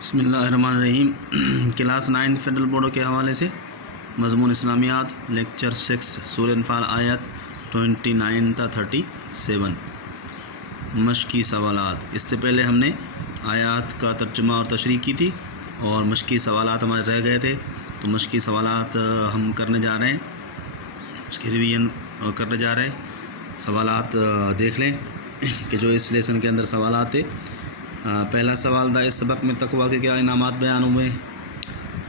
بسم اللہ الرحمن الرحیم۔ کلاس 9 فیڈرل بورڈوں کے حوالے سے مضمون اسلامیات لیکچر 6 سورہ انفال آیت 29 تا 37 مشقی سوالات۔ اس سے پہلے ہم نے آیات کا ترجمہ اور تشریح کی تھی اور مشقی سوالات ہمارے رہ گئے تھے، تو مشقی سوالات ہم کرنے جا رہے ہیں، اس کی ریویژن کرنے جا رہے ہیں۔ سوالات دیکھ لیں کہ جو اس لیسن کے اندر سوالات تھے۔ پہلا سوال تھا اس سبق میں تقویٰ کے کیا انعامات بیان ہوئے ہیں،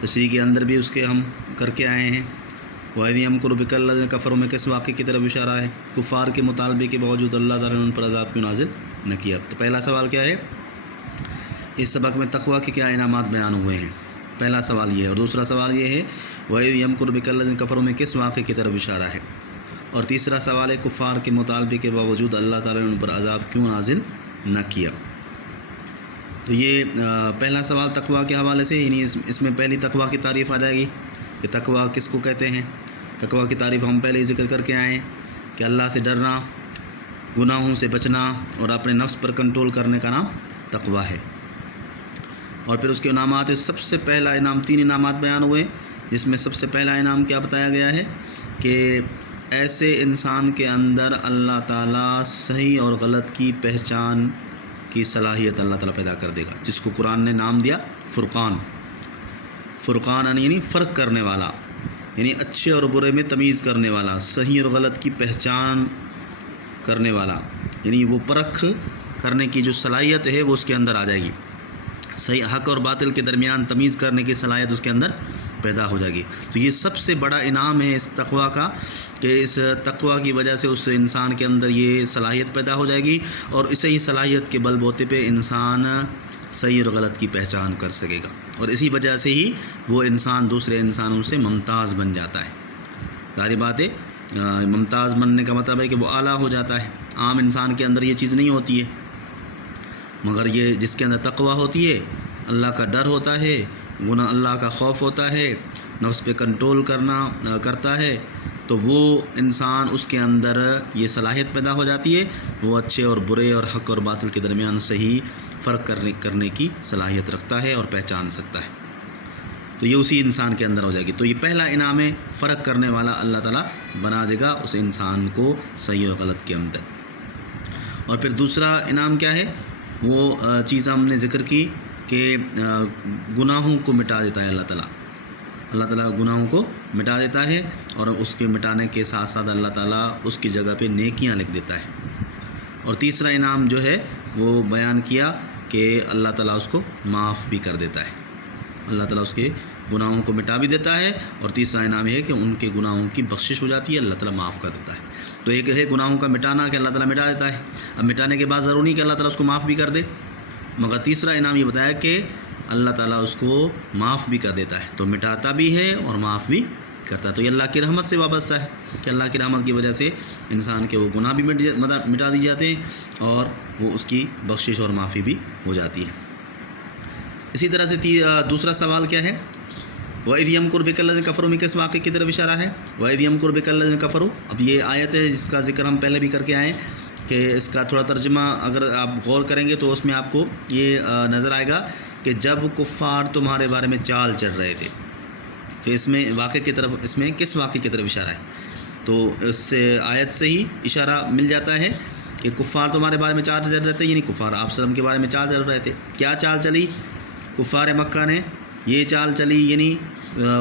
تشریح کے اندر بھی اس کے ہم کر کے آئے ہیں۔ وَإِذْ يَمْكُرُ بِكَ الَّذِينَ كَفَرُوا میں کس واقعے کی طرف اشارہ ہے؟ کفار کے مطالبے کے باوجود اللہ تعالیٰ نے ان پر عذاب کیوں نازل نہ کیا؟ تو پہلا سوال کیا ہے، اس سبق میں تقویٰ کے کیا انعامات بیان ہوئے ہیں، پہلا سوال یہ ہے۔ اور دوسرا سوال یہ ہے وَإِذْ يَمْكُرُ بِكَ الَّذِينَ كَفَرُوا میں کس واقعے کی طرف اشارہ ہے؟ اور تیسرا سوال ہے کفار کے مطالبے کے باوجود اللہ تعالیٰ نے ان پر عذاب کیوں نازل نہ کیا؟ تو یہ پہلا سوال تقویٰ کے حوالے سے، یعنی اس میں پہلی تقویٰ کی تعریف آ جائے گی کہ تقویٰ کس کو کہتے ہیں۔ تقویٰ کی تعریف ہم پہلے ہی ذکر کر کے آئے ہیں کہ اللہ سے ڈرنا، گناہوں سے بچنا اور اپنے نفس پر کنٹرول کرنے کا نام تقویٰ ہے۔ اور پھر اس کے انعامات، سب سے پہلا انعام، 3 انعامات بیان ہوئے، جس میں سب سے پہلا انعام کیا بتایا گیا ہے کہ ایسے انسان کے اندر اللہ تعالیٰ صحیح اور غلط کی پہچان کی صلاحیت اللہ تعالیٰ پیدا کر دے گا، جس کو قرآن نے نام دیا فرقان۔ فرقان یعنی فرق کرنے والا، یعنی اچھے اور برے میں تمیز کرنے والا، صحیح اور غلط کی پہچان کرنے والا، یعنی وہ پرکھ کرنے کی جو صلاحیت ہے وہ اس کے اندر آ جائے گی، صحیح حق اور باطل کے درمیان تمیز کرنے کی صلاحیت اس کے اندر پیدا ہو جائے گی۔ تو یہ سب سے بڑا انعام ہے اس تقویٰ کا کہ اس تقویٰ کی وجہ سے اس انسان کے اندر یہ صلاحیت پیدا ہو جائے گی، اور اسی ہی صلاحیت کے بل بوتے پہ انسان صحیح اور غلط کی پہچان کر سکے گا، اور اسی وجہ سے ہی وہ انسان دوسرے انسانوں سے ممتاز بن جاتا ہے۔ ظاہر بات ہے، ممتاز بننے کا مطلب ہے کہ وہ اعلیٰ ہو جاتا ہے۔ عام انسان کے اندر یہ چیز نہیں ہوتی ہے، مگر یہ جس کے اندر تقویٰ ہوتی ہے، اللہ کا ڈر ہوتا ہے، گناہ اللہ کا خوف ہوتا ہے، نفس پہ کنٹرول کرتا ہے، تو وہ انسان، اس کے اندر یہ صلاحیت پیدا ہو جاتی ہے، وہ اچھے اور برے اور حق اور باطل کے درمیان صحیح فرق کرنے کی صلاحیت رکھتا ہے اور پہچان سکتا ہے۔ تو یہ اسی انسان کے اندر ہو جائے گی۔ تو یہ پہلا انعام ہے، فرق کرنے والا اللہ تعالیٰ بنا دے گا اس انسان کو صحیح اور غلط کے اندر۔ اور پھر دوسرا انعام کیا ہے، وہ چیز ہم نے ذکر کی کہ گناہوں کو مٹا دیتا ہے اللہ تعالیٰ گناہوں کو مٹا دیتا ہے، اور اس کے مٹانے کے ساتھ ساتھ اللہ تعالیٰ اس کی جگہ پہ نیکیاں لکھ دیتا ہے۔ اور تیسرا انعام جو ہے وہ بیان کیا کہ اللہ تعالیٰ اس کو معاف بھی کر دیتا ہے، اللہ تعالیٰ اس کے گناہوں کو مٹا بھی دیتا ہے، اور تیسرا انعام یہ ہے کہ ان کے گناہوں کی بخشش ہو جاتی ہے، اللہ تعالیٰ معاف کر دیتا ہے۔ تو ایک ہے گناہوں کا مٹانا کہ اللہ تعالیٰ مٹا دیتا ہے، اب مٹانے کے بعد ضروری نہیں کہ اللہ تعالیٰ اس کو معاف بھی کر دے، مگر تیسرا انعام یہ بتایا کہ اللہ تعالیٰ اس کو معاف بھی کر دیتا ہے، تو مٹاتا بھی ہے اور معاف بھی کرتا ہے۔ تو یہ اللہ کی رحمت سے وابستہ ہے کہ اللہ کی رحمت کی وجہ سے انسان کے وہ گناہ بھی مٹا دی جاتے ہیں، اور وہ اس کی بخشش اور معافی بھی ہو جاتی ہے۔ اسی طرح سے دوسرا سوال کیا ہے، وَإِذْ يَمْكُرُ بِكَ الَّذِينَ كَفَرُوا میں کس واقعے کی طرف اشارہ ہے؟ وَإِذْ يَمْكُرُ بِكَ الَّذِينَ كَفَرُوا، اب یہ آیت ہے جس کا ذکر ہم پہلے بھی کر کے آئے ہیں کہ اس کا تھوڑا ترجمہ اگر آپ غور کریں گے تو اس میں آپ کو یہ نظر آئے گا کہ جب کفار تمہارے بارے میں چال چل رہے تھے، تو اس میں واقعے کی طرف، اس میں کس واقعے کی طرف اشارہ ہے؟ تو اس آیت سے ہی اشارہ مل جاتا ہے کہ کفار تمہارے بارے میں چال چل رہے تھے، یعنی کفار آپ وسلم کے بارے میں چال چل رہے تھے۔ کیا چال چلی؟ کفار مکہ نے یہ چال چلی، یعنی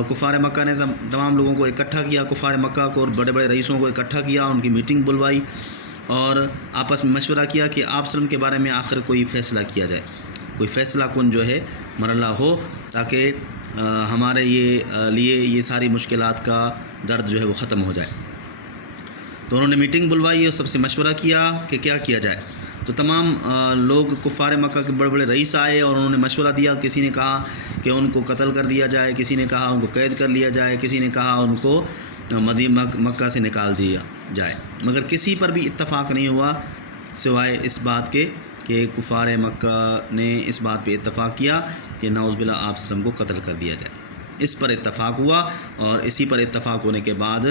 کفار مکہ نے تمام لوگوں کو اکٹھا کیا، کفار مکہ کو اور بڑے بڑے رئیسوں کو اکٹھا کیا، ان کی میٹنگ بلوائی اور آپس میں مشورہ کیا کہ آپ وسلم کے بارے میں آخر کوئی فیصلہ کیا جائے، کوئی فیصلہ کن جو ہے مرلہ ہو، تاکہ ہمارے لیے یہ ساری مشکلات کا درد جو ہے وہ ختم ہو جائے۔ تو انہوں نے میٹنگ بلوائی اور سب سے مشورہ کیا کہ کیا کیا جائے۔ تو تمام لوگ کفار مکہ کے بڑے بڑے رئیس آئے اور انہوں نے مشورہ دیا، کسی نے کہا کہ ان کو قتل کر دیا جائے، کسی نے کہا ان کو قید کر لیا جائے، کسی نے کہا ان کو مکہ سے نکال دیا جائے، مگر کسی پر بھی اتفاق نہیں ہوا سوائے اس بات کے کہ کفار مکہ نے اس بات پہ اتفاق کیا کہ نعوذ باللہ آپ وسلم کو قتل کر دیا جائے۔ اس پر اتفاق ہوا، اور اسی پر اتفاق ہونے کے بعد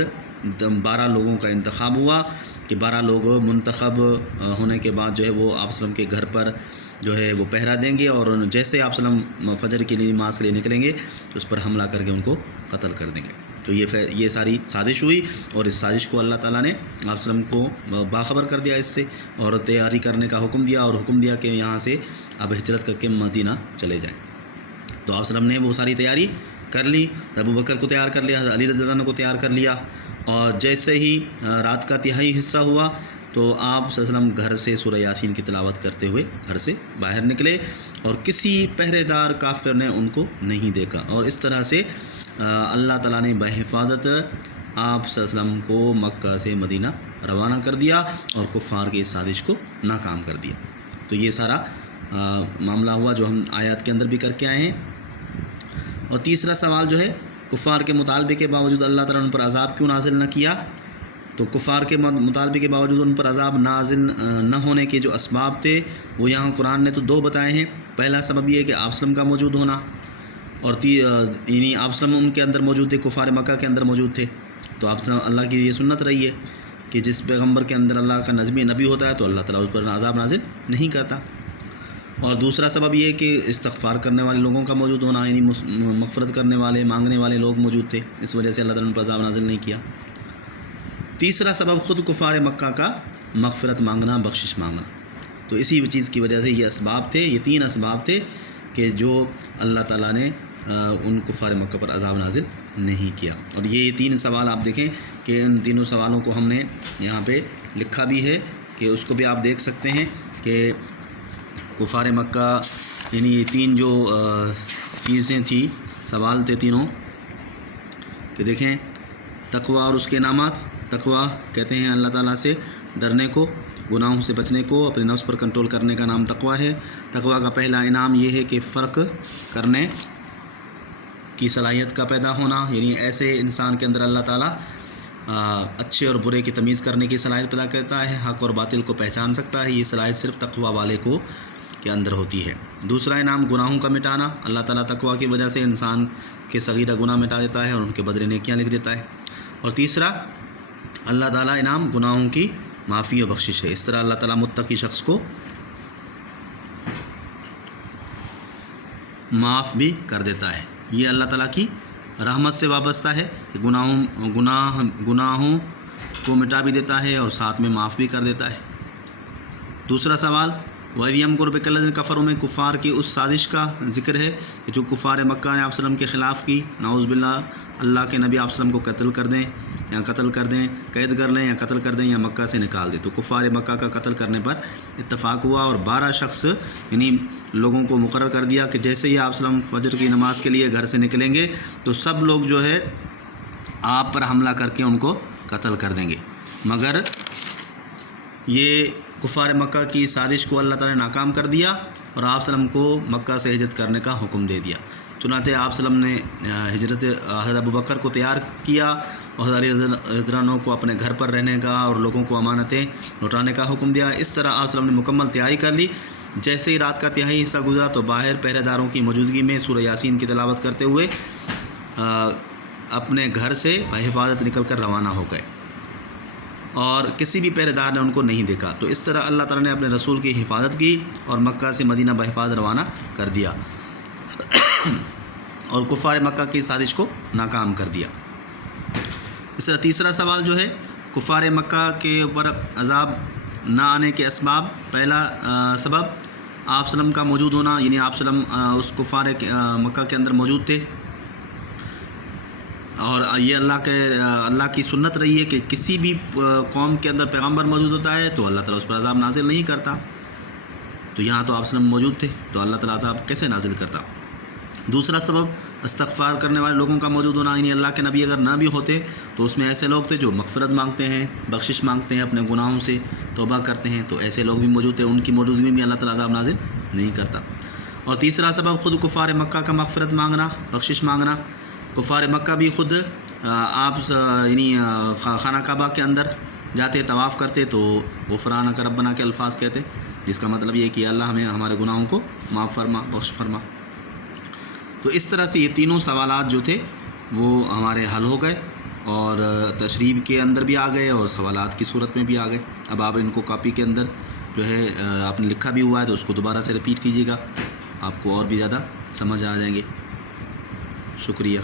12 لوگوں کا انتخاب ہوا کہ 12 لوگ منتخب ہونے کے بعد جو ہے وہ آپ وسلم کے گھر پر جو ہے وہ پہرا دیں گے، اور جیسے آپ صلی اللہ علیہ وسلم فجر کی نماز کے لیے نکلیں گے تو اس پر حملہ کر کے ان کو قتل کر دیں گے۔ تو یہ ساری سازش ہوئی، اور اس سازش کو اللہ تعالیٰ نے آپ صلی اللہ علیہ وسلم کو باخبر کر دیا اس سے، اور تیاری کرنے کا حکم دیا، اور حکم دیا کہ یہاں سے اب ہجرت کر کے مدینہ چلے جائیں۔ تو آپ صلی اللہ علیہ وسلم نے وہ ساری تیاری کر لی، ابو بکر کو تیار کر لیا، حضرت علی رضی اللہ عنہ کو تیار کر لیا، اور جیسے ہی رات کا تہائی حصہ ہوا تو آپ صلی اللہ علیہ وسلم گھر سے سورہ یاسین کی تلاوت کرتے ہوئے گھر سے باہر نکلے، اور کسی پہرے دار کافر نے ان کو نہیں دیکھا، اور اس طرح سے اللہ تعالیٰ نے بحفاظت آپ صلی اللہ علیہ وسلم کو مکہ سے مدینہ روانہ کر دیا، اور کفار کی اس سازش کو ناکام کر دیا۔ تو یہ سارا معاملہ ہوا جو ہم آیات کے اندر بھی کر کے آئے ہیں۔ اور تیسرا سوال جو ہے، کفار کے مطالبے کے باوجود اللہ تعالیٰ نے ان پر عذاب کیوں نازل نہ کیا؟ تو کفار کے مطالبے کے باوجود ان پر عذاب نازل نہ ہونے کے جو اسباب تھے وہ یہاں قرآن نے تو 2 بتائے ہیں۔ پہلا سبب یہ ہے کہ آپ صلی اللہ علیہ وسلم کا موجود ہونا، اور یعنی آپ صلی اللہ علیہ وسلم ان کے اندر موجود تھے، کفار مکہ کے اندر موجود تھے۔ تو آپ اللہ کی یہ سنت رہی ہے کہ جس پیغمبر کے اندر اللہ کا نظمی نبی ہوتا ہے تو اللہ تعالیٰ اس پر عذاب نازل نہیں کرتا۔ اور دوسرا سبب یہ ہے کہ استغفار کرنے والے لوگوں کا موجود ہونا، یعنی مغفرت کرنے والے، مانگنے والے لوگ موجود تھے، اس وجہ سے اللہ تعالیٰ نے ان پر عذاب نازل نہیں کیا۔ تیسرا سبب خود کفار مکہ کا مغفرت مانگنا، بخشش مانگنا۔ تو اسی چیز کی وجہ سے یہ اسباب تھے، یہ 3 اسباب تھے کہ جو اللہ تعالیٰ نے ان کفار مکہ پر عذاب نازل نہیں کیا۔ اور یہ 3 سوال آپ دیکھیں کہ ان تینوں سوالوں کو ہم نے یہاں پہ لکھا بھی ہے، کہ اس کو بھی آپ دیکھ سکتے ہیں کہ کفار مکہ، یعنی یہ 3 جو چیزیں تھیں، سوال تھے تینوں، کہ دیکھیں تقوی اور اس کے انعامات۔ تقوی کہتے ہیں اللہ تعالیٰ سے ڈرنے کو، گناہوں سے بچنے کو، اپنے نفس پر کنٹرول کرنے کا نام تقوی ہے۔ تقوی کا پہلا انعام یہ ہے کہ فرق کرنے کی صلاحیت کا پیدا ہونا، یعنی ایسے انسان کے اندر اللہ تعالیٰ اچھے اور برے کی تمیز کرنے کی صلاحیت پیدا کرتا ہے، حق اور باطل کو پہچان سکتا ہے۔ یہ صلاحیت صرف تقوی والے کو کے اندر ہوتی ہے۔ دوسرا انعام گناہوں کا مٹانا، اللہ تعالیٰ تقوی کی وجہ سے انسان کے صغیرہ گناہ مٹا دیتا ہے اور ان کے بدلے نیکیاں لکھ دیتا ہے۔ اور تیسرا اللہ تعالیٰ انعام گناہوں کی معافی و بخشش ہے۔ اس طرح اللہ تعالیٰ متقی شخص کو معاف بھی کر دیتا ہے۔ یہ اللہ تعالیٰ کی رحمت سے وابستہ ہے کہ گناہوں کو مٹا بھی دیتا ہے اور ساتھ میں معاف بھی کر دیتا ہے۔ دوسرا سوال، وَإِذْ يَمْكُرُ بِكَ الَّذِينَ كَفَرُوا میں کفار کی اس سازش کا ذکر ہے کہ جو کفار مکہ نے آپ صلی اللہ علیہ وسلم کے خلاف کی، نعوذ باللہ اللہ کے نبی آپ صلی اللہ علیہ وسلم کو قتل کر دیں، یا قتل کر دیں، قید کر لیں، یا قتل کر دیں، یا مکہ سے نکال دیں۔ تو کفار مکہ کا قتل کرنے پر اتفاق ہوا، اور 12 شخص یعنی لوگوں کو مقرر کر دیا کہ جیسے ہی آپ صلی اللہ علیہ وسلم فجر کی نماز کے لیے گھر سے نکلیں گے تو سب لوگ جو ہے آپ پر حملہ کر کے ان کو قتل کر دیں گے۔ مگر یہ کفار مکہ کی سازش کو اللہ تعالیٰ نے ناکام کر دیا، اور آپ صلی اللہ علیہ وسلم کو مکہ سے ہجرت کرنے کا حکم دے دیا۔ چنانچہ آپ صلی اللہ علیہ وسلم نے ہجرت حضرت ابو بکر کو تیار کیا، اور حضرت علی رضی اللہ عنہ کو اپنے گھر پر رہنے کا اور لوگوں کو امانتیں لوٹانے کا حکم دیا۔ اس طرح آپ صلی اللہ علیہ وسلم نے مکمل تیاری کر لی۔ جیسے ہی رات کا تہائی حصہ گزرا تو باہر پہرے داروں کی موجودگی میں سورہ یاسین کی تلاوت کرتے ہوئے اپنے گھر سے بحفاظت نکل کر روانہ ہو گئے، اور کسی بھی پہرے دار نے ان کو نہیں دیکھا۔ تو اس طرح اللہ تعالیٰ نے اپنے رسول کی حفاظت کی اور مکہ سے مدینہ بحفاظت روانہ کر دیا، اور کفار مکہ کی سازش کو ناکام کر دیا۔ اس طرح تیسرا سوال جو ہے، کفار مکہ کے اوپر عذاب نہ آنے کے اسباب۔ پہلا سبب آپ صلی اللہ علیہ وسلم کا موجود ہونا، یعنی آپ صلی اللہ علیہ وسلم اس کفار مکہ کے اندر موجود تھے، اور یہ اللہ کی سنت رہی ہے کہ کسی بھی قوم کے اندر پیغمبر موجود ہوتا ہے تو اللہ تعالیٰ اس پر عذاب نازل نہیں کرتا۔ تو یہاں تو آپ صلی اللہ علیہ وسلم موجود تھے تو اللہ تعالیٰ عذاب کیسے نازل کرتا۔ دوسرا سبب استغفار کرنے والے لوگوں کا موجود ہونا، یعنی اللہ کے نبی اگر نہ بھی ہوتے تو اس میں ایسے لوگ تھے جو مغفرت مانگتے ہیں، بخشش مانگتے ہیں، اپنے گناہوں سے توبہ کرتے ہیں، تو ایسے لوگ بھی موجود تھے، ان کی موجودگی میں اللہ تعالیٰ عذاب نازل نہیں کرتا۔ اور تیسرا سبب خود کفار مکہ کا مغفرت مانگنا، بخشش مانگنا۔ کفار مکہ بھی خود آپ یعنی خانہ کعبہ کے اندر جاتے، طواف کرتے تو غفرانک ربنا کے الفاظ کہتے، جس کا مطلب یہ کہ اللہ ہمیں ہمارے گناہوں کو معاف فرما، بخش فرما۔ تو اس طرح سے یہ تینوں سوالات جو تھے وہ ہمارے حل ہو گئے، اور تشریح کے اندر بھی آ گئے اور سوالات کی صورت میں بھی آ گئے۔ اب آپ ان کو کاپی کے اندر جو ہے آپ نے لکھا بھی ہوا ہے تو اس کو دوبارہ سے رپیٹ کیجیے گا، آپ کو اور بھی زیادہ سمجھ آ جائیں گے۔ شکریہ۔